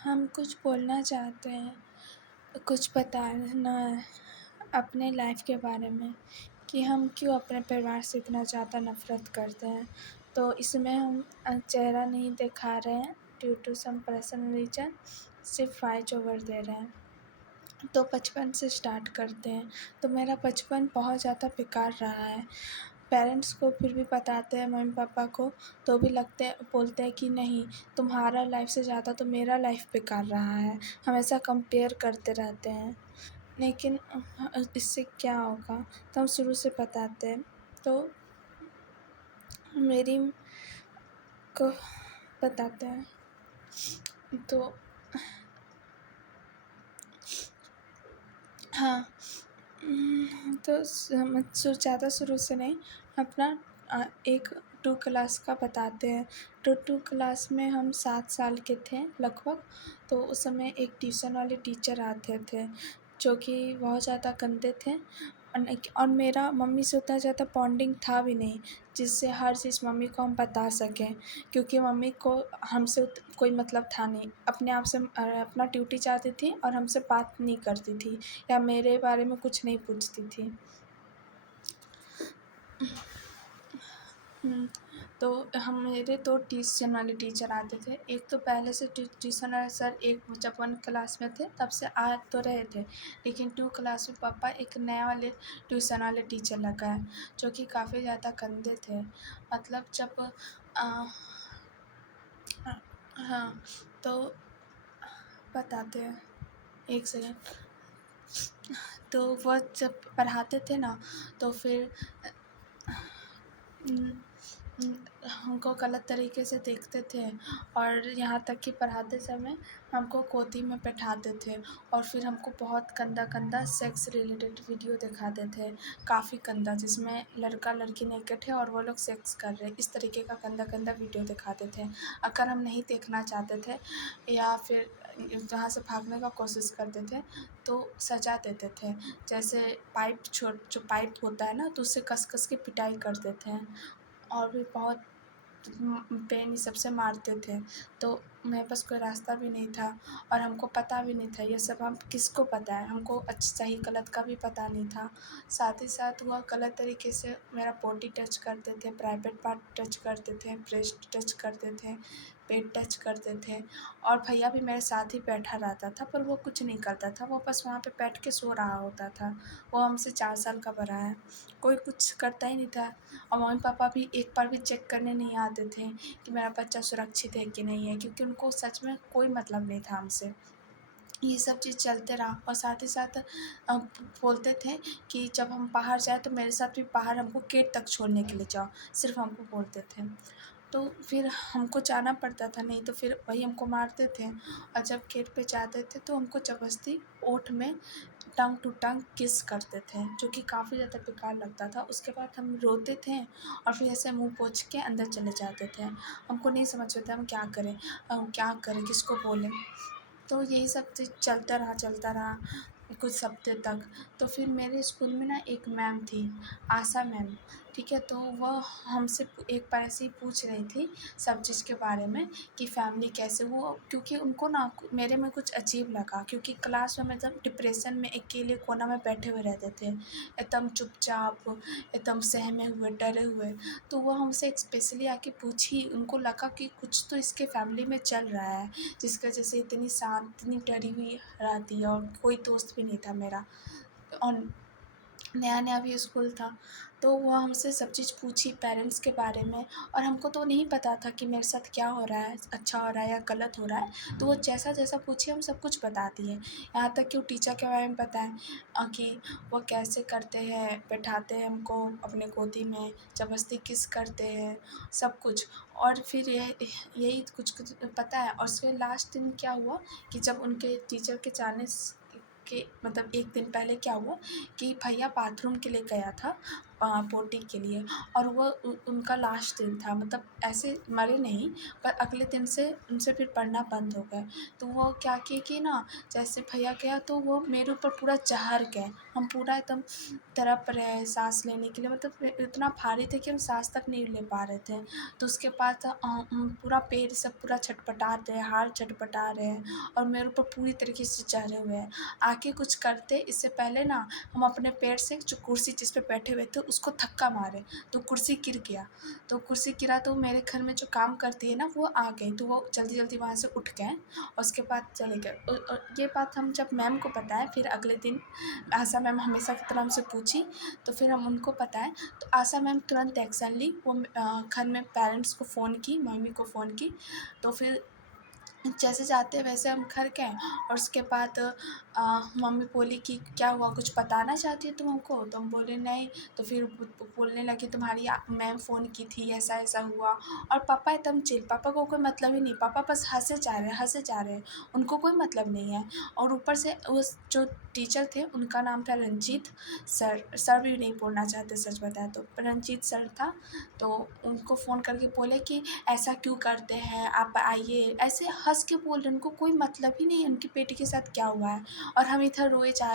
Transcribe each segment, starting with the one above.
हम कुछ बोलना चाहते हैं, कुछ बताना है अपने लाइफ़ के बारे में कि हम क्यों अपने परिवार से इतना ज़्यादा नफ़रत करते हैं। तो इसमें हम चेहरा नहीं दिखा रहे हैं due to some personal reason, सिर्फ़ वॉइस ओवर दे रहे हैं। तो बचपन से स्टार्ट करते हैं। तो मेरा बचपन बहुत ज़्यादा बेकार रहा है। पेरेंट्स को फिर भी बताते हैं मम्मी-पापा को, तो भी बोलते हैं कि नहीं, तुम्हारा लाइफ़ से ज़्यादा तो मेरा लाइफ़ बेकार रहा है। हमेशा कंपेयर करते रहते हैं। लेकिन इससे क्या होगा? तो हम शुरू से बताते हैं। तो मेरी को बताते हैं। तो हाँ, तो ज़्यादा शुरू से नहीं, अपना 1 2 क्लास का बताते हैं। तो 2 क्लास में हम 7 साल के थे लगभग, तो उस समय एक ट्यूशन वाले टीचर आते थे, जो कि बहुत ज़्यादा गंदे थे। और मेरा मम्मी से उतना ज़्यादा बॉन्डिंग था भी नहीं, जिससे हर चीज़ मम्मी को हम बता सकें, क्योंकि मम्मी को हमसे कोई मतलब था नहीं। अपने आप से अपना ड्यूटी जाती थी और हमसे बात नहीं करती थी या मेरे बारे में कुछ नहीं पूछती थी। हुँ, तो मेरे 2 ट्यूशन वाले टीचर आते थे। एक तो पहले से ट्यूशन वाले सर एक जब 1 क्लास में थे तब से आ तो रहे थे, लेकिन 2 क्लास में पापा एक नया वाले ट्यूशन वाले टीचर लगा है, जो कि काफ़ी ज़्यादा गंदे थे। मतलब जब अ, हाँ, तो बताते हैं, 1 सेकंड। तो वो जब पढ़ाते थे ना, तो फिर उम हमको गलत तरीके से देखते थे और यहाँ तक कि पढ़ाते समय हमको गोदी में बैठाते थे और फिर हमको बहुत गंदा-गंदा सेक्स रिलेटेड वीडियो दिखाते थे, काफ़ी गंदा, जिसमें लड़का-लड़की नेकेड है और वो लोग सेक्स कर रहे हैं, इस तरीके का गंदा-गंदा वीडियो दिखाते थे। अगर हम नहीं देखना चाहते थे या फिर जहाँ से भागने का कोशिश करते थे, तो सज़ा देते थे। जैसे जो पाइप होता है ना, तो उससे कस-कस के पिटाई करते थे और भी बहुत पेन इस सब से मारते थे। तो मेरे पास कोई रास्ता भी नहीं था और हमको पता भी नहीं था, ये सब हम किसको पता है, हमको सही गलत का भी पता नहीं था। साथ ही साथ वह गलत तरीके से मेरा बॉडी टच करते थे, प्राइवेट पार्ट टच करते थे, ब्रेस्ट टच करते थे, पेट टच करते थे और भैया भी मेरे साथ ही बैठा रहता था, पर वो कुछ नहीं करता था, वो बस वहाँ पे बैठ के सो रहा होता था। वो हमसे 4 साल का बड़ा है, कोई कुछ करता ही नहीं था और मम्मी-पापा भी एक बार भी चेक करने नहीं आते थे कि मेरा बच्चा सुरक्षित है कि नहीं है, क्योंकि उनको सच में कोई मतलब नहीं था हमसे। ये सब चीज़ चलते रहा और साथ ही साथ बोलते थे कि जब हम बाहर जाएँ तो मेरे साथ भी बाहर हमको गेट तक छोड़ने के लिए जाओ, सिर्फ़ हमको बोलते थे। तो फिर हमको जाना पड़ता था, नहीं तो फिर वही हमको मारते थे और जब गेट पे जाते थे तो हमको ज़बरदस्ती ओठ में टंग टू टंग किस करते थे, जो कि काफ़ी ज़्यादा बेकार लगता था। उसके बाद हम रोते थे और फिर ऐसे मुँह पोंछ के अंदर चले जाते थे। हमको नहीं समझ में आता हम क्या करें, किसको बोलें? तो यही सब चीज़ चलता रहा कुछ हफ़्ते तक। तो फिर मेरे स्कूल में ना एक मैम थी, आशा मैम, ठीक है? तो वह हमसे एक बार ऐसे ही पूछ रही थी सब चीज़ के बारे में कि फैमिली कैसे वो, क्योंकि उनको ना मेरे में कुछ अजीब लगा, क्योंकि क्लास में मतलब डिप्रेशन में अकेले कोना में बैठे हुए रहते थे, एकदम चुपचाप, एकदम सहमे हुए, डरे हुए। तो वो हमसे स्पेशली आके पूछी, उनको लगा कि कुछ तो इसके फैमिली में चल रहा है, जिसकी वजह से इतनी शांत, इतनी डरी हुई रहती है और कोई दोस्त भी नहीं था मेरा और नया-नया भी स्कूल था। तो वो हमसे सब चीज़ पूछी पेरेंट्स के बारे में और हमको तो नहीं पता था कि मेरे साथ क्या हो रहा है, अच्छा हो रहा है या गलत हो रहा है। तो वो जैसा-जैसा पूछी हम सब कुछ बता दिए। यहाँ तक कि वो टीचर के बारे में बताएँ कि वो कैसे करते हैं, बैठाते हैं हमको अपने गोदी में, ज़बरदस्ती किस करते हैं, सब कुछ। और फिर यही कुछ-कुछ पता है और उसके लास्ट दिन क्या हुआ कि जब उनके टीचर के के मतलब 1 दिन पहले क्या हुआ कि भैया बाथरूम के लिए गया था पोटी के लिए। और वो उनका लास्ट दिन था, मतलब ऐसे मरे नहीं, पर अगले दिन से उनसे फिर पढ़ना बंद हो गए। तो वो क्या किए कि ना, जैसे भैया गया तो वो मेरे ऊपर पूरा चढ़ गए। हम पूरा एकदम तड़प रहे साँस लेने के लिए, मतलब इतना भारी थे कि हम साँस तक नहीं ले पा रहे थे। तो उसके बाद पूरा पैर सब पूरा छटपटा रहे हैं, हाथ छटपटा रहे हैं और मेरे ऊपर पूरी तरीके से चढ़े हुए हैं। आके कुछ करते इससे पहले ना, हम अपने पैर से जो कुर्सी जिस पे बैठे हुए थे उसको धक्का मारे, तो कुर्सी गिर गया। तो कुर्सी गिरा तो मेरे घर में जो काम करती है ना, वो आ गई, तो वो जल्दी-जल्दी वहाँ से उठ गए और उसके बाद चले गए। ये बात हम जब मैम को बताए, फिर अगले दिन आशा मैम हमेशा की तरह हमसे पूछी, तो फिर हम उनको बताएँ, तो आशा मैम तुरंत एक्शन ली। वो घर में पेरेंट्स को फ़ोन की, मम्मी को फ़ोन की, तो फिर जैसे जाते वैसे हम घर गए। और उसके बाद मम्मी बोली कि क्या हुआ, कुछ बताना चाहती हो तुम हमको? तो हम बोले नहीं। तो फिर बोलने लगी तुम्हारी मैम फ़ोन की थी, ऐसा ऐसा हुआ। और पापा एकदम चिल, पापा को कोई मतलब ही नहीं, पापा बस हंसे जा रहे हैं, हंसे जा रहे हैं, उनको कोई मतलब नहीं है। और ऊपर से उस जो टीचर थे उनका नाम था रंजीत सर, सर भी नहीं बोलना चाहते सच बताएं तो, रंजीत सर था। तो उनको फ़ोन करके बोले कि ऐसा क्यों करते हैं, आप आइए, ऐसे हँस के बोल रहे हैं, उनको कोई मतलब ही नहीं है उनकी बेटी के साथ क्या हुआ है। और हम इधर रोए जा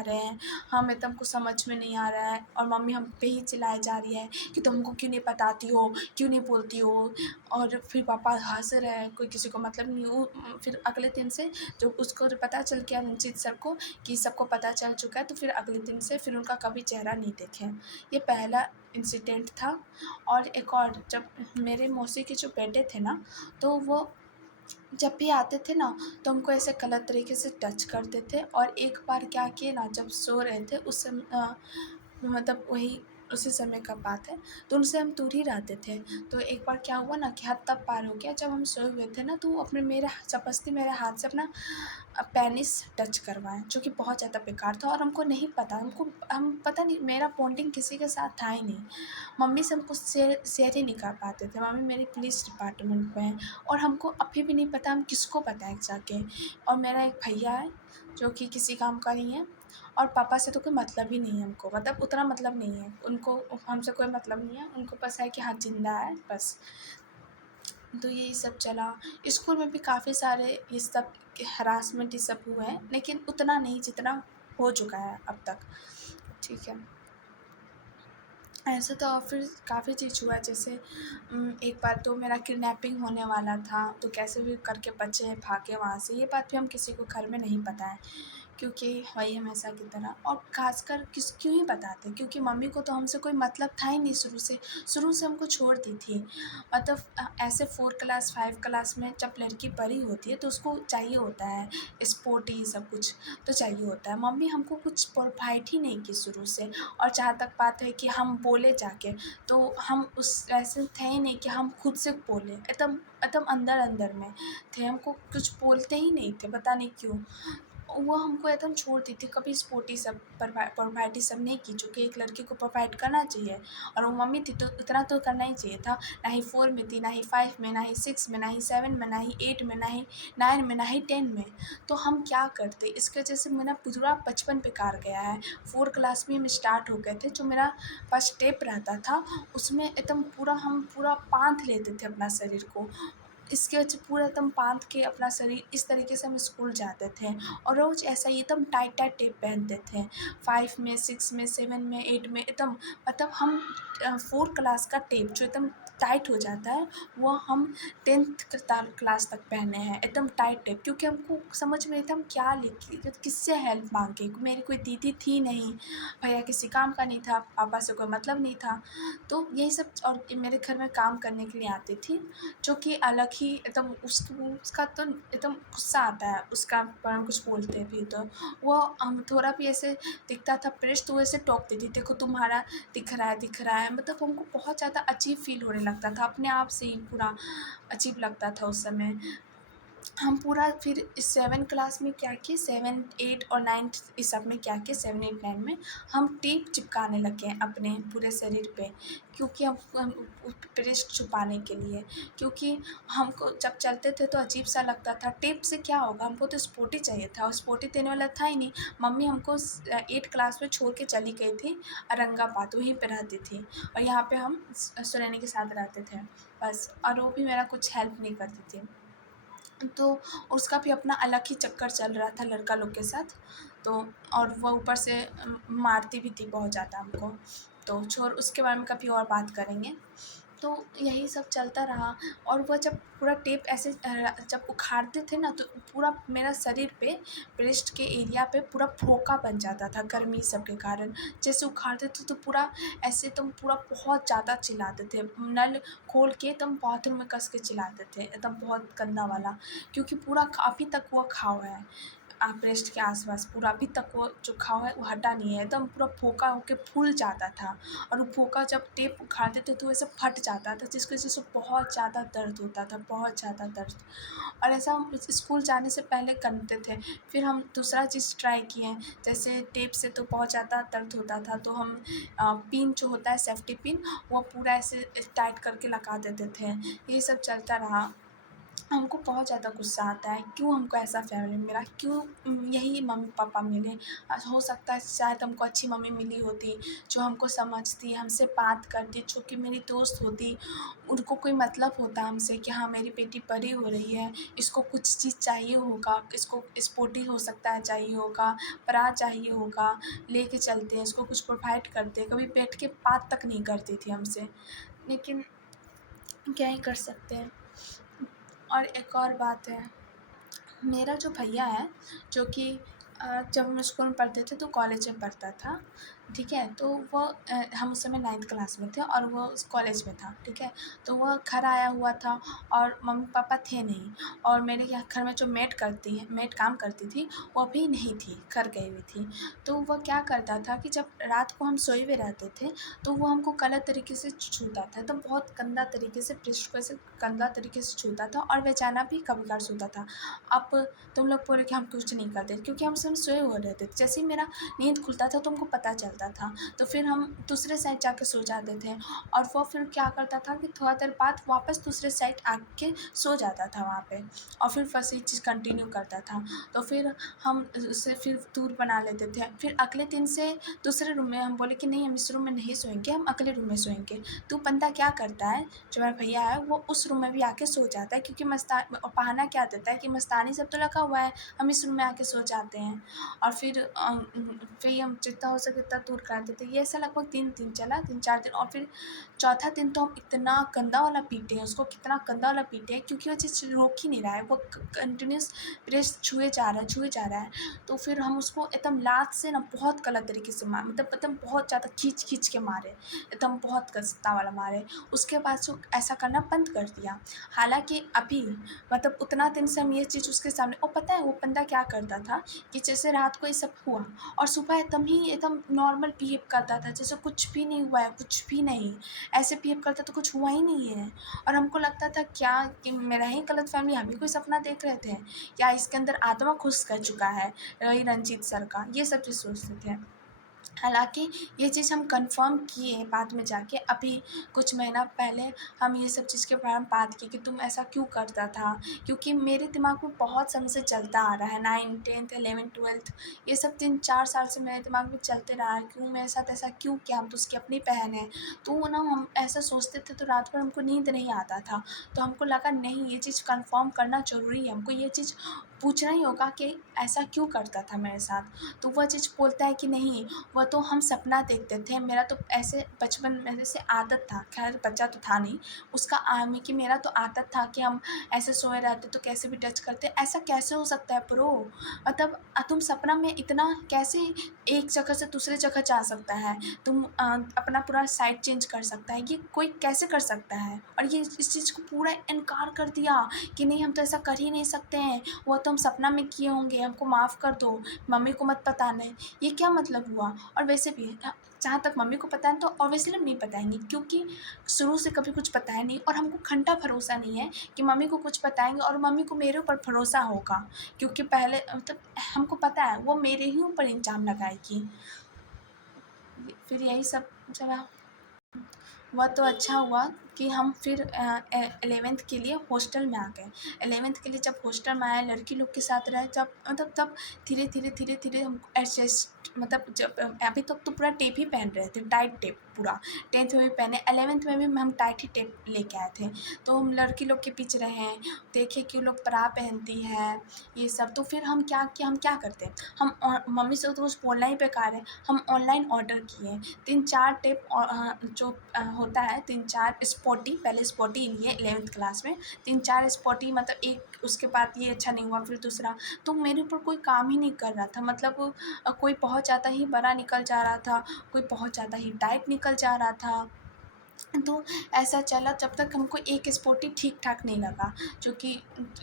रहे हैं, हम एकदम कुछ समझ में नहीं आ रहा है। और मम्मी हम पे ही चिल्लाए जा रही है कि तुम हमको क्यों नहीं बताती हो, क्यों नहीं बोलती हो। और फिर पापा हँस रहे हैं, कोई किसी को मतलब नहीं। वो फिर अगले दिन से जब उसको पता चल गया रंजीत सर को कि सबको पता चल चुका है, तो फिर अगले दिन से फिर उनका कभी चेहरा नहीं देखे। ये पहला इंसिडेंट था। और एक और, जब मेरे मौसी के जो बेटे थे ना, तो वो जब भी आते थे ना, तो हमको ऐसे गलत तरीके से टच करते थे। और एक बार क्या किए ना, जब सो रहे थे उस मतलब वही उसी समय का बात है, तो उनसे हम दूर ही रहते थे। तो एक बार क्या हुआ ना कि हद तब पार हो गया, जब हम सोए हुए थे ना, तो वो अपने मेरे ज़बरदस्ती मेरे हाथ से अपना पेनिस टच करवाएँ, जो कि बहुत ज़्यादा बेकार था। और हमको नहीं पता, हम पता नहीं, मेरा बॉन्डिंग किसी के साथ था ही नहीं। मम्मी से हम कुछ शेयर ही नहीं कर पाते थे। मम्मी मेरी पुलिस डिपार्टमेंट में है और हमको अभी भी नहीं पता हम किसको बताएँ जाके। और मेरा एक भैया है जो कि किसी काम का नहीं है। और पापा से तो कोई मतलब ही नहीं है हमको, मतलब उतना मतलब नहीं है उनको, हमसे कोई मतलब नहीं है उनको, बस है कि हाँ ज़िंदा है बस। तो यही सब चला। स्कूल में भी काफ़ी सारे ये सब हरासमेंट ये सब हुए हैं, लेकिन उतना नहीं जितना हो चुका है अब तक। ठीक है। ऐसे तो और फिर काफ़ी चीज़ हुआ, जैसे एक बार तो मेरा किडनैपिंग होने वाला था, तो कैसे भी करके बचे, भागे वहाँ से। ये बात भी हम किसी को घर में नहीं बताएँ, क्योंकि वही हमेशा की तरह। और ख़ासकर क्यों ही बताते, क्योंकि मम्मी को तो हमसे कोई मतलब था ही नहीं शुरू से हमको छोड़ दी थी। मतलब ऐसे 4 क्लास 5 क्लास में जब लड़की बड़ी होती है तो उसको चाहिए होता है स्पोर्ट, ये सब कुछ तो चाहिए होता है। मम्मी हमको कुछ प्रोवाइड ही नहीं की शुरू से। और जहाँ तक बात है कि हम बोले जाके, तो हम उस ऐसे थे ही नहीं कि हम खुद से बोलें, एकदम एकदम अंदर में थे, हमको कुछ बोलते ही नहीं थे, पता नहीं क्यों। वो हमको एकदम छोड़ दी थी, कभी स्पोर्टी सब प्रोवाइड सब नहीं की, जो कि एक लड़की को प्रोवाइड करना चाहिए। और वो मम्मी थी तो इतना तो करना ही चाहिए था। ना ही 4 में थी, ना ही 5 में, ना ही 6 में, ना ही 7 में, ना ही 8 में, ना ही 9 में, ना ही 10 में। तो हम क्या करते, इसकी वजह से मेरा पूरा बचपन बेकार गया है। 4 क्लास में हम स्टार्ट हो गए थे, जो मेरा फर्स्ट स्टेप रहता था उसमें एकदम पूरा हम पूरा बांध लेते थे अपना शरीर को। इसके वजह से पूरा एकदम बांध के अपना शरीर, इस तरीके से हम स्कूल जाते थे। और रोज़ ऐसा ही एकदम टाइट टाइट टेप पहनते थे। 5 में, 6 में, 7 में, 8 में, एकदम मतलब हम 4 क्लास का टेप जो एकदम टाइट हो जाता है, वो हम 10th क्लास तक पहने हैं एकदम टाइट टेप, क्योंकि हमको समझ में नहीं था हम क्या लिखें, किससे हेल्प मांगे। मेरी कोई दीदी थी नहीं, भैया किसी काम का नहीं था, पापा से कोई मतलब नहीं था। तो यही सब। और मेरे घर में काम करने के लिए आती थी, जो कि अलग ही एकदम उसका तो एकदम गुस्सा आता है उसका, पर हम कुछ बोलते भी तो वो हम थोड़ा भी ऐसे दिखता था फ्रेश, तो वैसे टोक देती, देखो तुम्हारा दिख रहा है। मतलब हमको बहुत ज़्यादा अजीब फील होने लगता था, अपने आप से ही पूरा अजीब लगता था उस समय। हम पूरा फिर 7 क्लास में क्या किए, 7, 8 और 9 इस सब में क्या किए, 7, 8, 9 में हम टेप चिपकाने लगे अपने पूरे शरीर पे, क्योंकि हम पृष्ठ छुपाने के लिए, क्योंकि हमको जब चलते थे तो अजीब सा लगता था। टेप से क्या होगा, हमको तो स्पोर्टी चाहिए था और स्पोर्टी देने वाला था ही नहीं। मम्मी हमको 8 क्लास में छोड़ के चली गई थी औरंगाबाद, वहीं पे रहती थी और यहाँ पे हम सुनैनी के साथ रहते थे बस, और वो भी मेरा कुछ हेल्प नहीं करती थी। तो उसका भी अपना अलग ही चक्कर चल रहा था लड़का लोग के साथ। तो और वो ऊपर से मारती भी थी बहुत ज़्यादा हमको। तो छोड़, उसके बारे में कभी और बात करेंगे। तो यही सब चलता रहा। और वह जब पूरा टेप ऐसे जब उखाड़ते थे ना, तो पूरा मेरा शरीर पे, ब्रेस्ट के एरिया पे पूरा फोका बन जाता था गर्मी सब के कारण। जैसे उखाड़ते थे तो पूरा ऐसे एकदम पूरा बहुत ज़्यादा चिल्लाते थे, नल खोल के एकदम बाथरूम में कस के चिल्लाते थे, एकदम बहुत गंदा वाला, क्योंकि पूरा अभी तक वो घाव है ब्रेस्ट के आसपास, पूरा अभी तक वो जो घाव है वो हटा नहीं है, एकदम पूरा फोका होके फूल जाता था। और वो फोका जब टेप उखाड़ते थे तो वैसे फट जाता था, जिसकी वजह से बहुत ज़्यादा दर्द होता था, बहुत ज़्यादा दर्द। और ऐसा हम स्कूल जाने से पहले करते थे। फिर हम दूसरा चीज़ ट्राई किए, जैसे टेप से तो बहुत ज़्यादा दर्द होता था, तो हम पिन जो होता है सेफ्टी पिन, वो पूरा ऐसे टाइट करके लगा देते थे। ये सब चलता रहा। हमको बहुत ज़्यादा गुस्सा आता है, क्यों हमको ऐसा फैमिली मिला, क्यों यही मम्मी पापा मिले। हो सकता है शायद हमको अच्छी मम्मी मिली होती, जो हमको समझती, हमसे बात करती, जो कि मेरी दोस्त होती। उनको कोई मतलब होता हमसे कि हाँ मेरी बेटी बड़ी हो रही है, इसको कुछ चीज़ चाहिए होगा, इसको स्पोर्टी हो सकता है चाहिए होगा, बरा चाहिए होगा, लेके चलते, इसको कुछ प्रोवाइड करते। कभी बैठ के बात तक नहीं करती थी हमसे, लेकिन क्या ही कर सकते हैं। और एक और बात है, मेरा जो भैया है, जो कि जब हम स्कूल में पढ़ते थे तो कॉलेज में पढ़ता था, ठीक है। तो वो हम उस समय 9th क्लास में थे और वो उस कॉलेज में था, ठीक है। तो वह घर आया हुआ था और मम्मी पापा थे नहीं, और मेरे यहाँ घर में जो मेड काम करती थी, वो भी नहीं थी, घर गई हुई थी। तो वह क्या करता था कि जब रात को हम सोए हुए रहते थे, तो वो हमको गलत तरीके से छूता था, तो बहुत गंदा तरीके से पृष्ठ को ऐसे गंदा तरीके से छूता था, और बेचाना भी कभी कभार छूता था। अब तुम लोग बोले कि हम कुछ नहीं करते, क्योंकि हम सब सोए हुए रहते थे। जैसे ही मेरा नींद खुलता था तो हमको पता चलता था, तो फिर हम दूसरे साइड जाके सो जाते थे। और वो फिर क्या करता था कि थोड़ा देर बाद वापस दूसरे साइड आके सो जाता था वहाँ पे, और फिर बस ये चीज़ कंटिन्यू करता था। तो फिर हम उससे फिर दूर बना लेते थे। फिर अगले दिन से दूसरे रूम में हम बोले कि नहीं, हम इस रूम में नहीं सोएंगे, हम अगले रूम में सोएंगे। तो बंदा क्या करता है, जो मेरा भैया है, वो उस रूम में भी आके सो जाता है, क्योंकि और बहाना क्या देता है कि मस्तानी सब तो लगा हुआ है, हम इस रूम में आके सो जाते हैं। और फिर हम जितना हो सके उतना दूर कर देते। ये ऐसा लगभग 3 दिन चला, 3-4 दिन, और फिर चौथा दिन तो हम इतना गंदा वाला पीटे हैं उसको, कितना गंदा वाला पीटे हैं, क्योंकि वो चीज़ रोक ही नहीं रहा है, वो कंटिन्यूस ब्रेस्ट छुए जा रहा है, छुए जा रहा है। तो फिर हम उसको एकदम लात से ना बहुत गलत तरीके से मतलब एकदम बहुत ज़्यादा खींच के मारे, एकदम बहुत गस्ता वाला मारे। उसके बाद से ऐसा करना बंद कर दिया। हालाँकि अभी मतलब उतना दिन से हम ये चीज़ उसके सामने, और पता है वो बंदा क्या करता था कि जैसे रात को ये सब हुआ और सुबह एकदम ही एकदम नॉर्मल बिहेव करता था, जैसे कुछ भी नहीं हुआ है, कुछ भी नहीं, ऐसे बिहेव करता तो कुछ हुआ ही नहीं है। और हमको लगता था क्या कि मेरा ही गलतफ़हमी, हम ही कोई सपना देख रहे थे, या इसके अंदर आत्मा घुस कर चुका है वही रंजीत सर का, ये सब चीज़ सोचते थे। हालाँकि ये चीज़ हम कन्फ़र्म किए बाद में जाके, अभी कुछ महीना पहले हम ये सब चीज़ के बारे में बात की कि तुम ऐसा क्यों करता था? क्योंकि मेरे दिमाग में बहुत समय से चलता आ रहा है, 9th, 10th, 11th, 12th, ये सब 3-4 साल से मेरे दिमाग में चलते रहा है, क्यों मेरे साथ ऐसा क्यों किया? हम तो उसकी अपनी बहन हैं। तो ना हम ऐसा सोचते थे, तो रात भर हमको नींद नहीं आता था। तो हमको लगा नहीं, ये चीज़ कन्फ़र्म करना ज़रूरी है, हमको ये चीज़ पूछना ही होगा कि ऐसा क्यों करता था मेरे साथ? तो वह चीज़ बोलता है कि नहीं, वह तो हम सपना देखते थे, मेरा तो ऐसे बचपन में से आदत था, खैर बच्चा तो था नहीं, उसका कि मेरा तो आदत था कि हम ऐसे सोए रहते तो कैसे भी टच करते। ऐसा कैसे हो सकता है ब्रो? मतलब तुम सपना में इतना कैसे एक जगह से दूसरे जगह जा सकता है? तुम अपना पूरा साइड चेंज कर सकता है, ये कोई कैसे कर सकता है? और ये इस चीज़ को पूरा इनकार कर दिया कि नहीं, हम तो ऐसा कर ही नहीं सकते हैं, वो तो हम सपना में किए होंगे, हमको माफ़ कर दो, मम्मी को मत बताना। ये क्या मतलब हुआ? और वैसे भी जहाँ तक मम्मी को पता है तो ऑब्वियसली हम नहीं बताएँगे, क्योंकि शुरू से कभी कुछ पता है नहीं और हमको खंडा भरोसा नहीं है कि मम्मी को कुछ बताएँगे और मम्मी को मेरे ऊपर भरोसा होगा, क्योंकि पहले मतलब हमको पता है वो मेरे ही ऊपर इल्ज़ाम लगाएगी। फिर यही सब चला। हुआ तो अच्छा हुआ कि हम फिर 11th के लिए हॉस्टल में आ गए। 11th के लिए जब हॉस्टल में आए, लड़की लोग के साथ रहे, जब मतलब तब धीरे-धीरे हम एडजस्ट, मतलब जब अभी तक तो पूरा टेप ही पहन रहे थे, टाइट टेप पूरा। 10th में भी पहने, 11th में भी हम टाइट ही टेप लेके आए थे। तो हम लड़की लोग के पीछे रहे, देखे कि वो लोग ब्रा पहनती है, ये सब। तो फिर हम क्या करते, हम मम्मी से तो कुछ बोलना ही बेकार है, हम ऑनलाइन ऑर्डर किए 3-4 टेप, जो होता है 3-4 स्पॉटी, पहले स्पॉटी लिए 11th क्लास में, 3-4 स्पॉटी, मतलब एक उसके बाद ये अच्छा नहीं हुआ, फिर दूसरा। तो मेरे ऊपर कोई काम ही नहीं कर रहा था, मतलब कोई बहुत ज़्यादा ही बड़ा निकल जा रहा था, कोई बहुत ज़्यादा ही टाइट निकल जा रहा था। तो ऐसा चला जब तक हमको एक स्पोर्टी ठीक-ठाक नहीं लगा, जो कि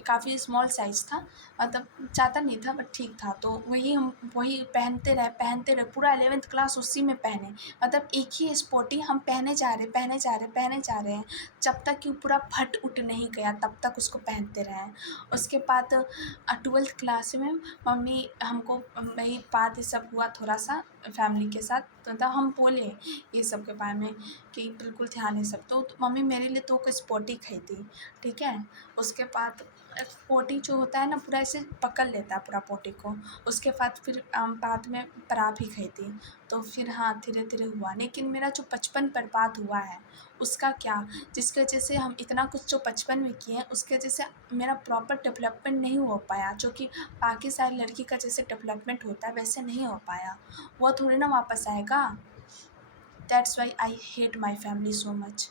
काफ़ी स्मॉल साइज़ था, मतलब ज़्यादा नहीं था बट ठीक था। तो वही पहनते रहे, पूरा 11th क्लास उसी में पहने। मतलब एक ही स्पोर्टी हम पहने जा रहे हैं, जब तक कि पूरा फट-उट नहीं गया तब तक उसको पहनते रहे। उसके बाद 12th क्लास में मम्मी हमको, वही बात ये सब हुआ थोड़ा-सा फैमिली के साथ, मतलब हम बोले ये सब के बारे में कि बिल्कुल ध्यान है सब। तो मम्मी मेरे लिए 2 स्पॉटी खरीदी, ठीक है। उसके बाद पोटी जो होता है ना, पूरा ऐसे पकड़ लेता है पूरा पोटी को। उसके बाद फिर बाद में परात भी खरीदी। तो फिर हाँ, धीरे-धीरे हुआ। लेकिन मेरा जो बचपन बर्बाद हुआ है, उसका क्या, जिसकी वजह से हम इतना कुछ जो बचपन में किए हैं, उसकी वजह से मेरा प्रॉपर डेवलपमेंट नहीं हो पाया, जो कि बाकी सारी लड़की का जैसे डेवलपमेंट होता है वैसे नहीं हो पाया। वो थोड़ी ना वापस आएगा। That's why I hate my family so much.